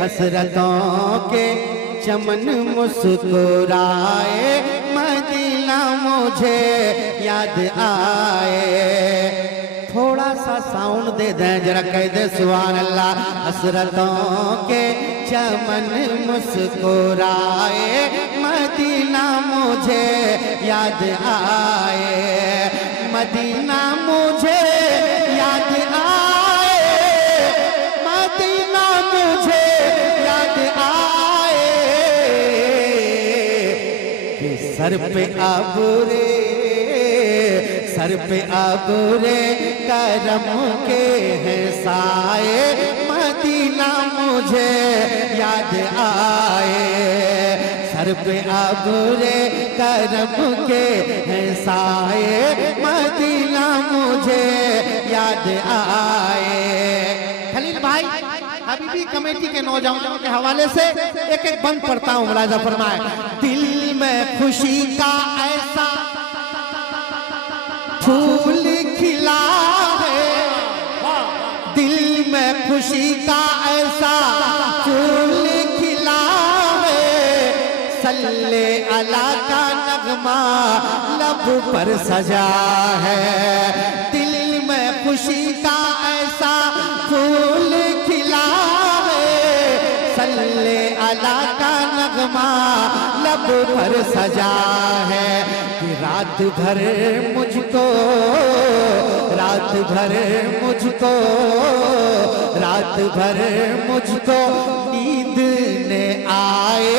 हसरतों के चमन मुस्कुराए, मदीना मुझे याद आए। थोड़ा सा साउंड दे दें जरा, कह दे सुभान अल्लाह। हसरतों के चमन मुस्कुराए, मदीना मुझे याद आए, मदीना मुझे याद आए, मदीना मुझे याद आए। कि सर पे आबूरे, सर पे आबूरे करम के हैं साए, मदीना मुझे याद आए। सर पे आबूरे करम के हैं साए, मदीना मुझे याद आए। खलील भाई हबीबी कमेटी के नौजवानों के हवाले से एक एक बंद पढ़ता हूँ, मुलाजा फरमाए। दिल में खुशी का ऐसा फूल खिला है, दिल में खुशी का ऐसा फूल खिला है, सल्ले अला का नगमा लब पर सजा है। दिल में खुशी का ऐसा फूल खिला है, सल्ले अला का नगमा लब पर सजा है। कि रात भर मुझको, रात भर मुझको, रात भर मुझको नींद ने आए,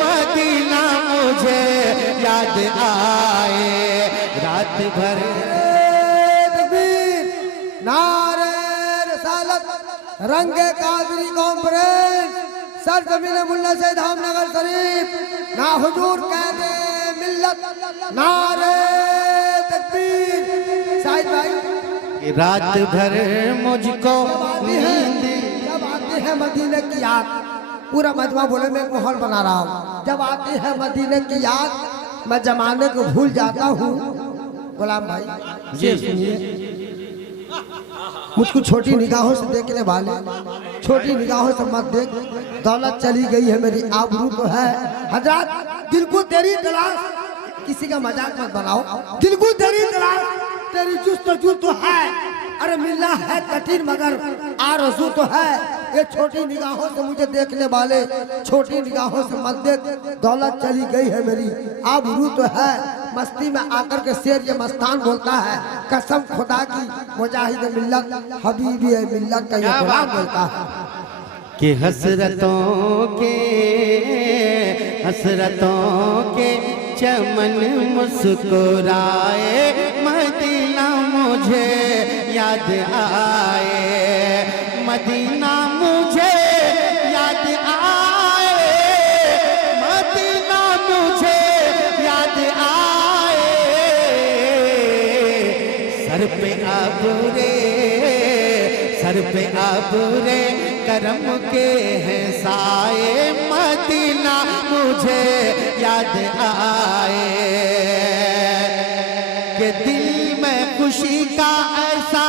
मदीना मुझे याद आए। रात भर तकबीर, नारे रिसालत, रंगे कादरी कॉन्फ्रेंस, सरजमीन मुल्ला से धामनगर शरीफ, ना हुजूर कहते मिल्लत, नारे तकबीर। शाहिद भाई रात भर मुझको नींद, जब आती है मदीने की याद, पूरा मजमा बोले मैं एक माहौल बना रहा हूँ। जब आती है मदीने की याद, मैं जमाने को भूल जाता हूँ। गुलाम भाई जी सुनिए, मुझको छोटी निगाहों से देखने वाले, छोटी निगाहों से मत देख। दौलत चली गई है मेरी, आबरू तो है। हजरत दिल को तेरी तलाश, किसी का मजाक मत बनाओ। दिल को तेरी तलाश, तेरी जुस्तजू तो है। अरे मिलना है कठिन मगर आरज़ू तो है। ये छोटी निगाहों से मुझे देखने वाले, छोटी निगाहों से मत देख। दौलत चली गई है मेरी, आबरू तो है। मस्ती में आकर के शेर ये मस्तान बोलता है, कसम खुदा की मुजाहिद मिल्लत, हबीबी मिल्लत का ये गुलाम बोलता है। कि हसरतों के, हसरतों के चमन मुस्कुराए, मदीना मुझे याद आए, मदीना मुझे याद आए, मदीना मुझे याद आए। सर पे आबूरे, सर पे आबूरे करम के हैं साए, मदीना मुझे याद आए। कि दिल में खुशी का ऐसा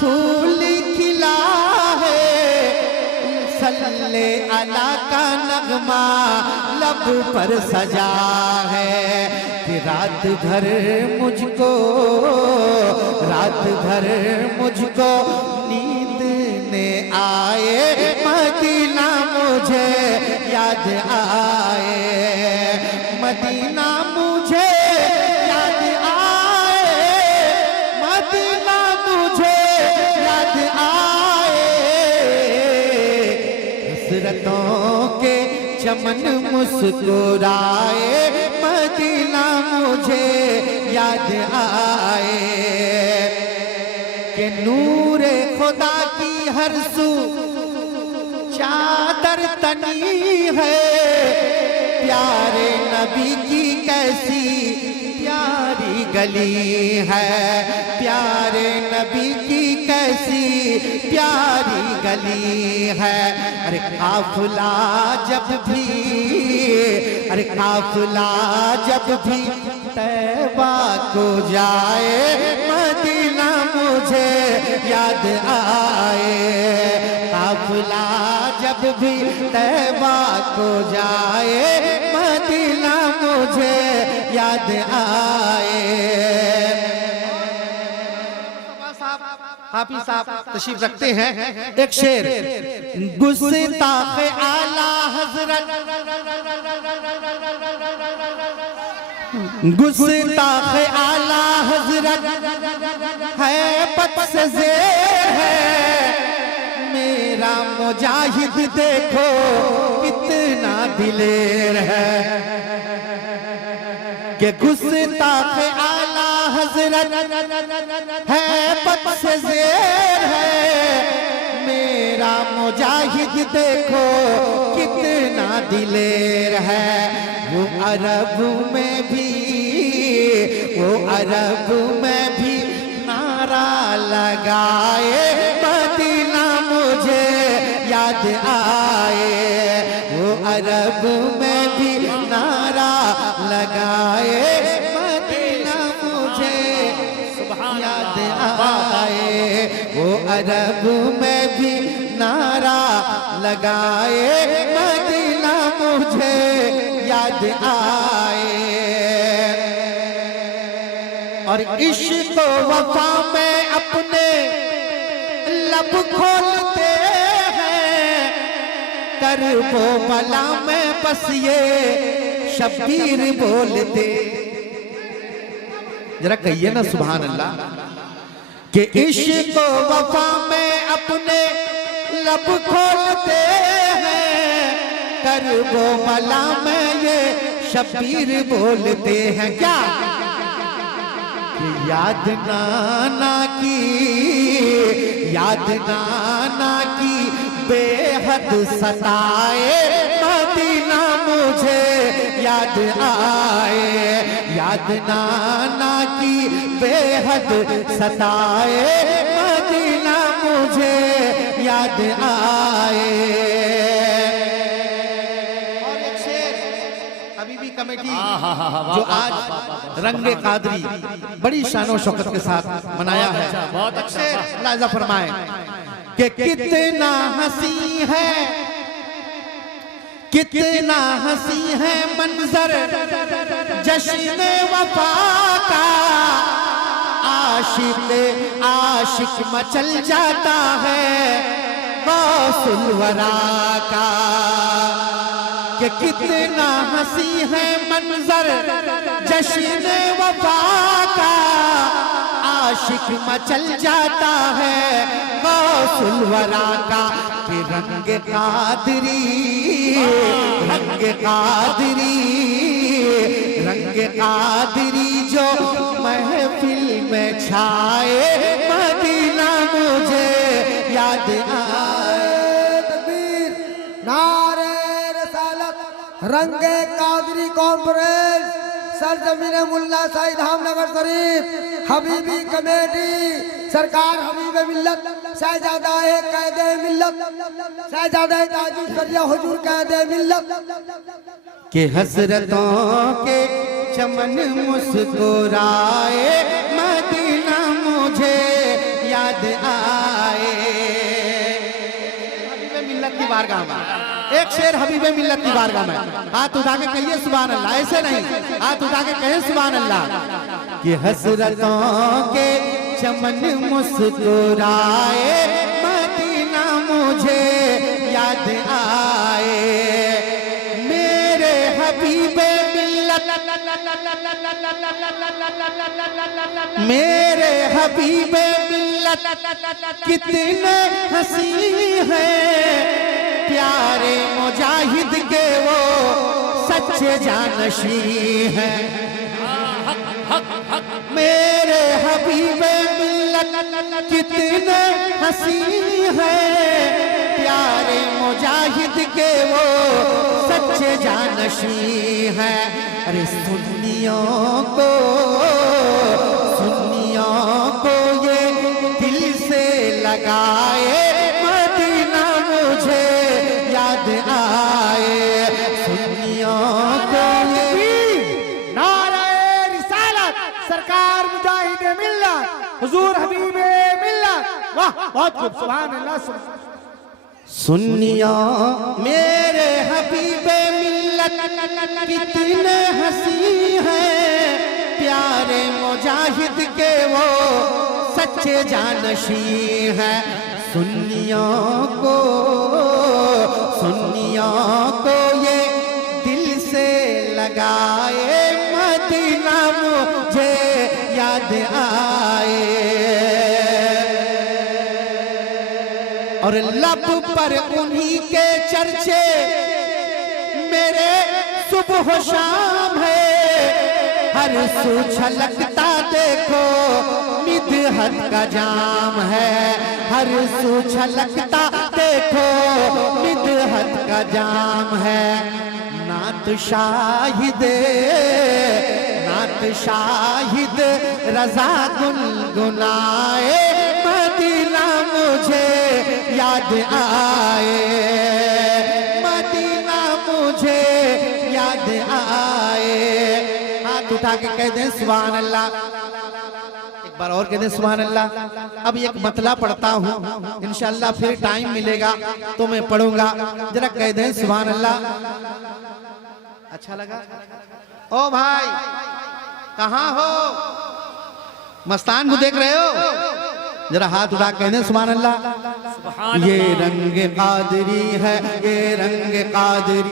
फूल खिला है, सल्ले अला का नगमा लब पर सजा है। कि रात भर मुझको, रात भर मुझको नींद ने आए, मदीना मुझे याद आए, मदीना मुझे याद आए, मदीना मुझे याद आए। हसरतों के चमन मुस्कुराए, मदीना मुझे याद आए। कि नूरे खुदा की हर सू चादर तनी है, प्यारे नबी की कैसी प्यारी गली है, प्यारे नबी की कैसी प्यारी गली है। अरे काफिला जब भी, अरे काफिला जब भी तैबा को जाए, मदीना मुझे याद आए। काफिला जब भी तैबा को जाए मदीना मुझे याद आए। हाफिज साहब तशरीफ रखते हैं, एक शेर। गुस्ताखे आला हजरत, गुस्ताखे आला हजरत है पत से ज़ेर है, मेरा मुजाहिद देखो कितना दिलेर है। कि गुस्ताखे आला हजरत है पत से ज़ेर है, मेरा मुजाहिद देखो कितना दिलेर है। वो अरब में भी, वो अरब में भी नारा लगाए मदीना मुझे याद आए। वो अरब में भी नारा लगाए मदीना मुझे याद आए। वो अरब में भी नारा लगाए मदीना मुझे याद आए। और इश्क वफा में अपने लब खोलते हैं, करबो बला में बस ये शब्बीर बोलते। जरा कहिए ना सुभान अल्लाह। कि इश्क वफा में अपने लब खोलते हैं, करबो बला में ये शब्बीर बोलते हैं। क्या याद नाना की, याद नाना की बेहद सताए मदीना मुझे याद आए। याद नाना की बेहद सताए मदीना मुझे याद आए। और एक शेर हबीबी कमेटी जो आज रंगे कादरी बड़ी शानो शौकत के साथ मनाया है, बहुत अच्छा लाजा फरमाए कि कितना हंसी है, कितना हंसी है मंजर जश्न वफा का, आशिक आशिक मचल जाता है गौसुल वरा का। कि कितना हंसी है मंजर जश्न वफा का, आशिक मचल जाता है गौसुल वरा का। कि रंग कादरी, रंग कादरी, रंग कादरी जो महफिल में छाए मदीना मुझे याद आए। तकबीर, नारे रसालत, रंगे कादरी कॉन्फ्रेंस, सरजमीन मुल्ला साई धामनगर शरीफ, हबीबी कमेटी, सरकार हबीब मिल्लत शहजादा कैदे मिल्लत, शहजादा ताजुल सरिया हुजूर कैदे मिल्लत। के हसरतों के चमन मुस्कुराए मदीना मुझे याद आए। हबीबे मिल्लत की बारगाह में एक शेर, हबीबे मिल्लत की बारगाह में हाथ उठा के कहिए सुभान अल्लाह। ऐसे नहीं, हाथ उठा के कहे सुभान अल्लाह। कि हसरतों के चमन मुस्कुराए मदीना मुझे याद आए। मेरे हबीबे मिल्लत, मेरे हबीबे मिल्लत कितने हंसी हैं, प्यारे मुजाहिद के वो सच्चे जानशी हैं। मेरे हबीबे मिल्लत कितने हंसी हैं, प्यारे मुजाहिद के वो सच्चे जानशी हैं। अरे सुन्नियों को, सुन्नियों को ये दिल से लगाए मदीना मुझे याद आए। सुन्नियों को ये नारे रिसालत, सरकार मुजाहिद मिल्लत, हुजूर हबीबे मिल्लत। वाह बहुत खूब, सुभान अल्लाह, सुनिया मेरे हबीबे मिल्लत कितने हंसी हैं, प्यारे मुजाहिद के वो सच्चे जानशी हैं। सुन्नियों को ये दिल से लगाए, मदीना मुझे याद आए, और लब पर उन्हीं के चर्चे मेरे सुबह शाम है। हर सू छलकता देखो मिदहत का जाम है, हर सू छलकता देखो मिदहत का जाम है। नात शाहिद रजा गुनगुनाए, मदीना मुझे याद आए, मदीना मुझे याद आए। हाथ उठा के कह दें सुभान अल्लाह, एक बार और कह दें सुभान अल्लाह। अब एक मतला पढ़ता हूँ, इंशाअल्लाह फिर टाइम मिलेगा तो मैं पढ़ूंगा, जरा कह दें सुभान अल्लाह। अच्छा लगा? ओ भाई कहाँ हो? मस्तान को देख रहे हो? जरा हाथ उठा कह दें सुभान अल्लाह। ये रंग कादरी है, ये रंग कादरी।